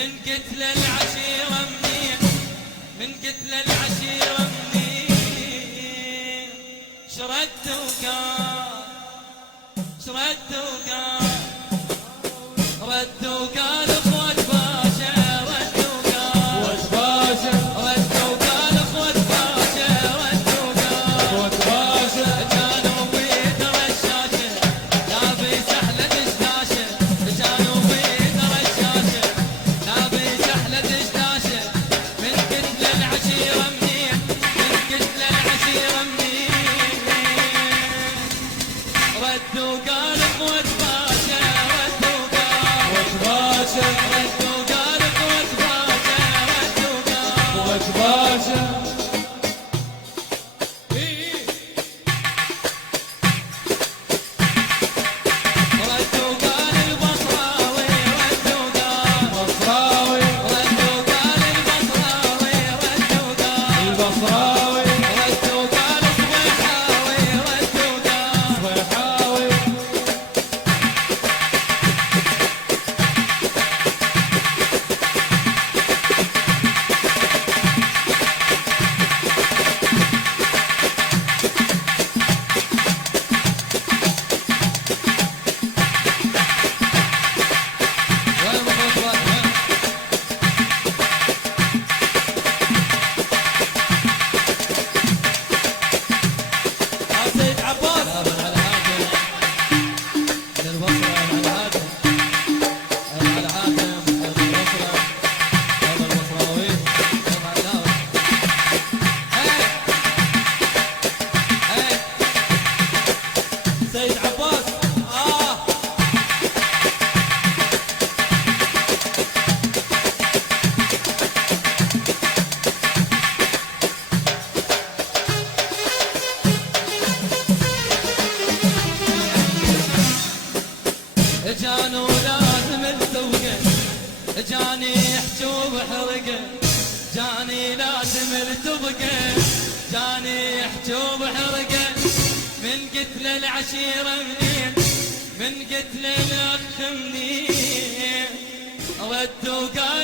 من قتل العشيرة منين، من قتل العشيرة منين، شرد وقال، شرد وقال، رد وقال اخوة باشا، رد وقال اخوة باشا، رد وقال اخوة باشا، رد وقال اخوة باشا، كانوا بيد رشاشة لابس احلى دشداشة، كانوا بيد رشاشة لابس احلى دشداشة، من قتل العشيرة منين، من قتل العشيرة منين، رد وقال اخوة باشا، رد وقال باشا، رد وقال اخوة باشا، رد وقال اخوة باشا. رد وقال البصراوي، رد وقال البصراوي، رد وقال البصراوي، رد وقال البصراوي، رد وقال الصبيحاوي، رد وقال الصبيحاوي. سيد عباس على هادم، للبصرة على هادم، على هادم البصرة، هذا البصراوي على هادم. سيد عباس جانوا لازم التوقه، جاني يحجوا بحرقه، جاني لازم التوقه، جاني يحجوا بحرقه، من قتل العشيرة منين، من قتل الاخ منين، رد وقال